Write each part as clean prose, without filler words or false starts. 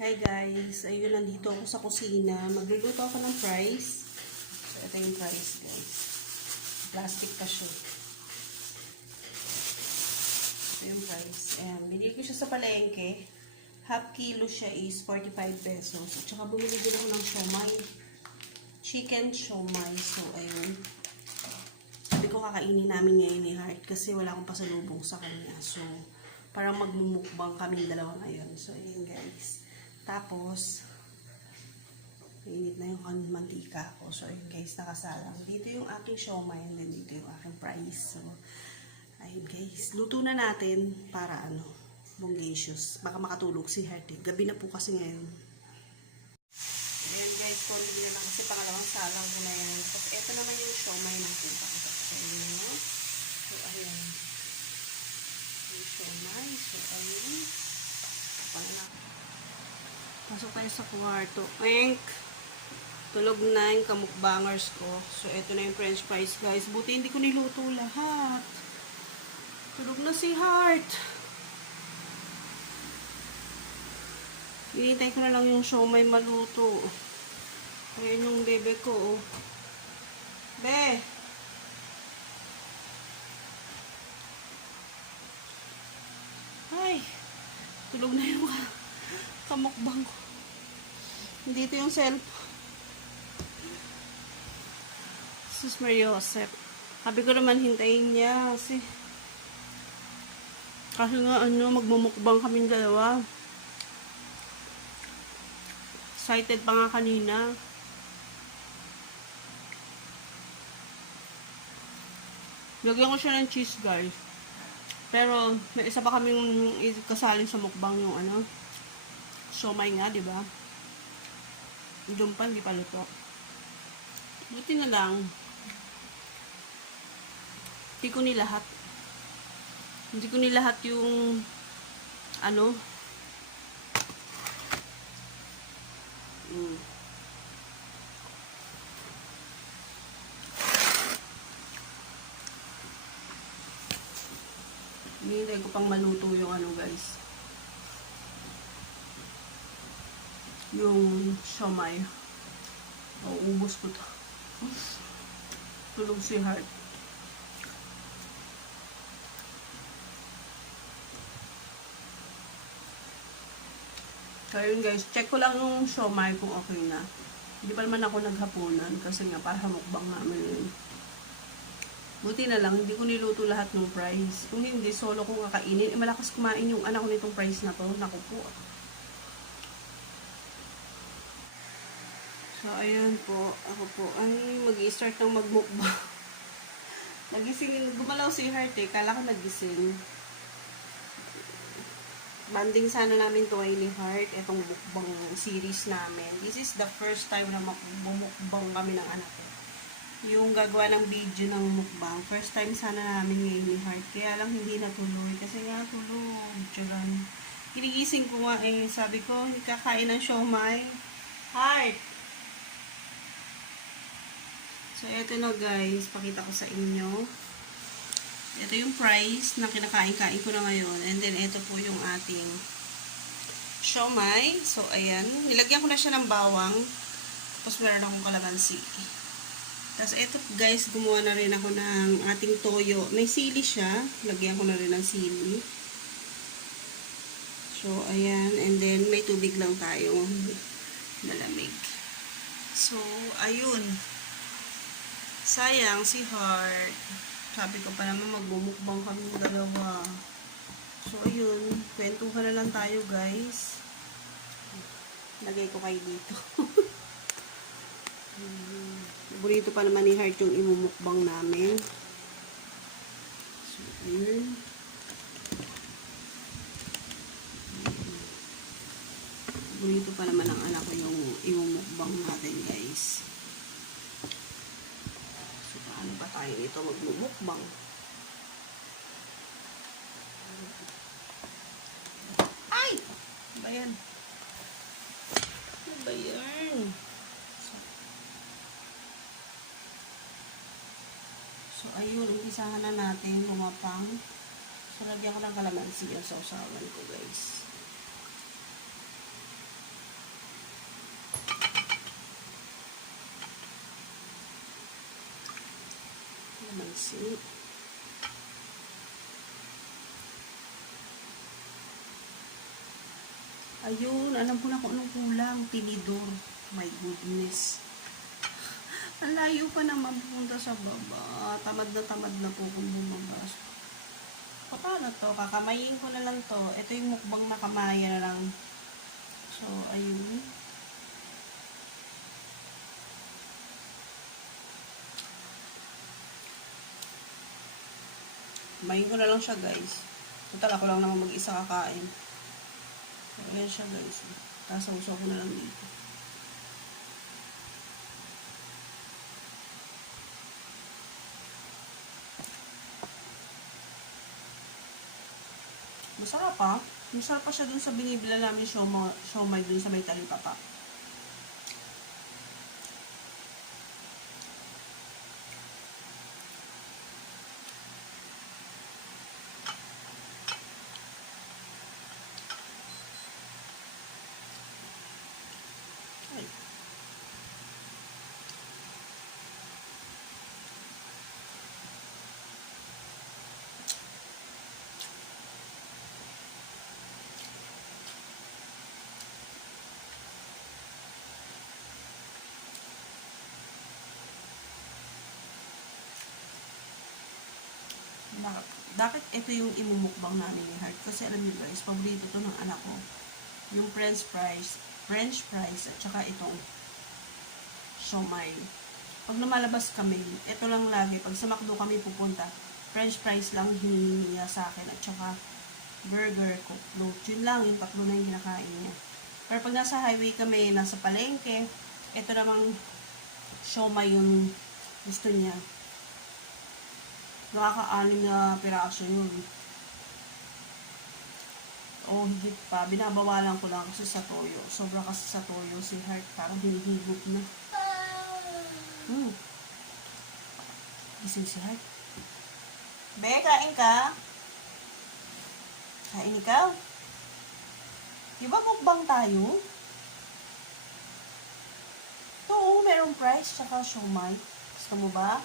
Hi guys, ayun, nandito ako sa kusina. Magluluto ako ng fries. So, ito yung fries guys. Plastic pa siya. Ito yung fries. Ayan, binili ko siya sa palengke. Half kilo siya is 45 pesos. At saka bumili din ako ng siomay. Chicken siomay. So, ayun. Sabi ko kakainin namin ngayon ni Heart kasi wala akong pasalubong sa kanya. So, parang magmumukbang kami dalawa ngayon. So, ayun guys. Tapos, init na yung mantika ko. So, ayun guys, nakasalang. Dito yung aking siomay and then dito yung aking fries. So, ayun guys. Luto na natin para bongacious. Baka makatulog si Heart. Gabi na po kasi ngayon. Ayan guys, konti na lang kasi pangalawang salang ko na yan. Tapos, ito naman yung siomay natin. So, ayan. Yung siomay. So, ayun. Pasok tayo sa kwarto. Wink! Tulog na yung kamukbangers ko. So, eto na yung french fries, guys. Buti hindi ko niluto lahat. Tulog na si Heart. Hinintay ko na lang yung siomay maluto. Ayan yung bebe ko, oh. Be! Ay! Tulog na yung kamukbang ko. Dito yung cellphone. Sus Maria Josep. Sabi ko naman hintayin niya kasi nga magmumukbang kaming dalawa. Excited pa nga kanina. Lagyan ko siya ng cheese guys. Pero may isa pa kaming kasali sa mukbang yung siomay nga, di ba? Doon pa, hindi pa luto. Buti na lang. Hindi ko nilahat. Hindi ko nilahat yung Hinihintay ko pang maluto yung guys. Yung siomay. Ubos ko to. Tulog si Heart. Kaya yun guys, check ko lang yung siomay kung okay na. Hindi pa naman ako naghapunan kasi nga para mukbang namin yun. Buti na lang, hindi ko niluto lahat ng fries. Kung hindi, solo ko kakainin. Malakas kumain yung anak ko nitong fries na to. Naku po. So, ayan po. Ako po ay mag-i-start ng magmukbang. Nagising, gumalaw si Heart eh. Kala ko nagising. Banding sana namin to ay ni Heart. Itong mukbang series namin. This is the first time na magmumukbang kami ng anak ko. Yung gagawa ng video ng mukbang. First time sana namin ngayon ni Heart. Kaya lang hindi natuloy. Kasi nga tulog. Tsuran. Kinigising ko nga eh. Sabi ko, hindi kakain ng siomay. Heart! So, ito na guys. Pakita ko sa inyo. Ito yung fries na kinakain-kain ko na ngayon. And then, ito po yung ating siomay. So, ayan. Nilagyan ko na siya ng bawang. Tapos, meron akong kalamansi. Tapos, ito guys, gumawa na rin ako ng ating toyo. May sili siya. Lagyan ko na rin ng sili. So, ayan. And then, may tubig lang tayo. Malamig. So, ayun. Sayang si Heart. Sabi ko pa naman magmumukbang kami dalawa. So, ayun. Kwentuhan na lang tayo, guys. Lagay ko kayo dito. Burrito pa naman ni Heart yung imumukbang namin. So, ayun. Burrito pa naman ang anak ko yung imumukbang natin, guys. So, paano ba tayo ito magmumukbang? Ay! Ano ba yan? Ano ba yan? So, ayun. Umpisahan na natin lumapang. So, lagyan ko ng kalamansi yung sausawan ko, guys. kasi. Ayun, alam ko na kung anong kulang. Tinidor. My goodness. Ang layo pa naman pupunta sa baba. Tamad na po kung bumabas. Paano to? Kakamayin ko na lang to. Ito yung mukbang na kamaya na lang. So, ayun. Kamayin ko na lang siya, guys. Total, ako lang naman mag-isa kakain. So, ayan siya, guys. Tasawsaw ko na lang dito. Masarap pa. Masarap pa siya dun sa binibila namin siomay dun sa may talipapa. Ay. Bakit ito yung imumukbang namin ni Heart? Kasi alam niyo guys, paborito to ng anak ko. Yung french fries, at saka itong siomay. Pag lumalabas kami, ito lang lagi. Pag sa McDo kami pupunta, french fries lang hinihingi niya sa akin. At saka burger, cookload. Yun lang, yung tatlo na yung kinakain niya. Pero pag nasa highway kami, nasa palengke, ito namang siomay yung gusto niya. Nakaka-anim na piraso yun. O higit pa. Binabawalan ko lang kasi sa toyo. Sobra kasi sa toyo si Heart. Parang hinihigop na. Gising si Heart. Be, kain ka? Kain ikaw? Di ba mukbang tayo? Ito, merong fries tsaka siomay. Gusto mo ba?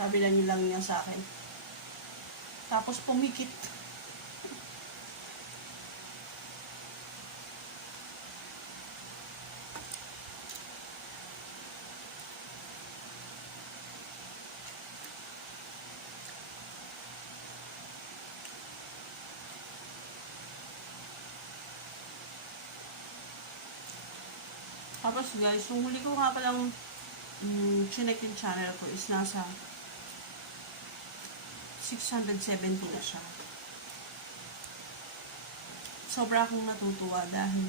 Sabi lang niya sa akin. Tapos pumikit. Tapos guys, yung huli ko nga palang chinek yung channel ko is nasa 670 na siya. Sobra akong natutuwa dahil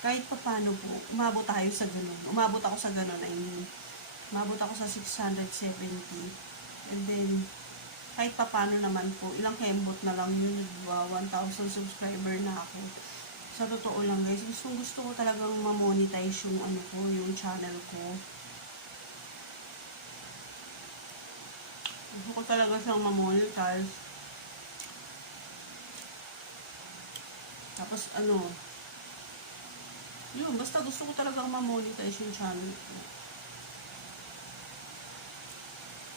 kahit pa paano po, umabot tayo sa ganun. Umabot ako sa ganun, I mean. Umabot ako sa 670. And then, kahit pa paano naman po, ilang kembot na lang yun, 1,000 subscriber na ako. Sa totoo lang guys, gusto ko talagang ma-monetize yung ano ko, yung channel ko. Gusto ko talaga siyang ma-monetize. Tapos ano, yun, basta gusto ko talagang ma-monetize yung channel ko.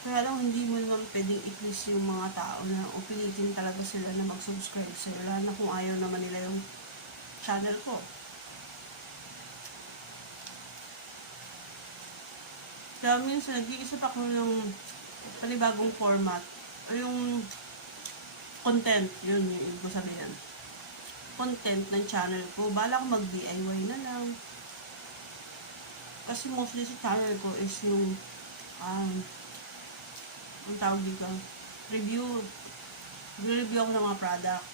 Kaya lang hindi mo naman pwedeng i-please yung mga tao na pilitin talaga sila na mag-subscribe sa'yo. Lalo na kung ayaw naman nila yung channel ko. Kaya minsan, nag-iisip ako ng panibagong format. O yung content, yun yung ibig ko sabihin. Content ng channel ko. Bala ko mag-DIY na lang. Kasi mostly sa channel ko is yung ang tawag dito, review. Review ako ng mga product.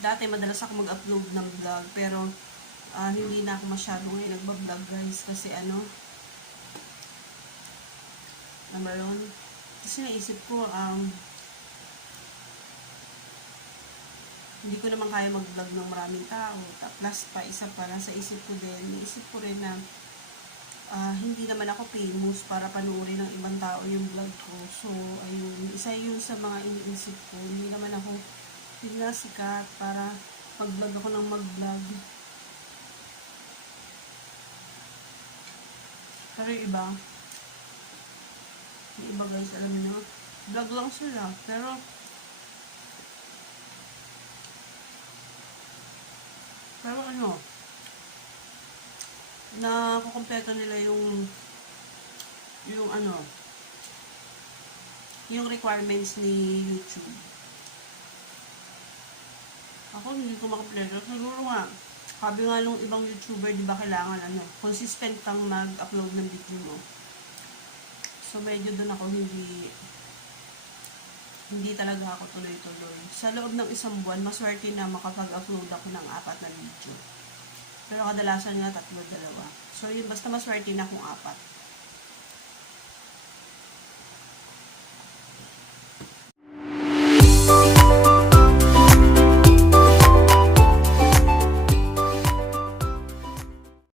Dati madalas ako mag-upload ng vlog, pero hindi na ako masyado ngayon nagbablog guys. Kasi ano ba yun? Kasi naisip ko, hindi ko naman kaya mag-vlog ng maraming tao. Plus pa, isa pa, nasa isip ko din. Naisip ko rin na hindi naman ako famous para panuorin ng ibang tao yung vlog ko. So, ayun. Isa yun sa mga iniisip ko. Hindi naman ako sikat para Pag-vlog ako ng mag-vlog. Pero yung iba guys, alam niyo, vlog lang sila. Pero ano, nakukumpleto nila yung requirements ni YouTube. Ako hindi ko makumpleto. Siguro nga, sabi nga nung ibang YouTuber, di ba kailangan consistent kang mag-upload ng video mo. So medyo doon ako hindi talaga ako tuloy-tuloy. Sa loob ng isang buwan, maswerte na makapag-upload ako ng 4 na video. Pero kadalasan nga 3, 2. So yun, basta maswerte na kung 4.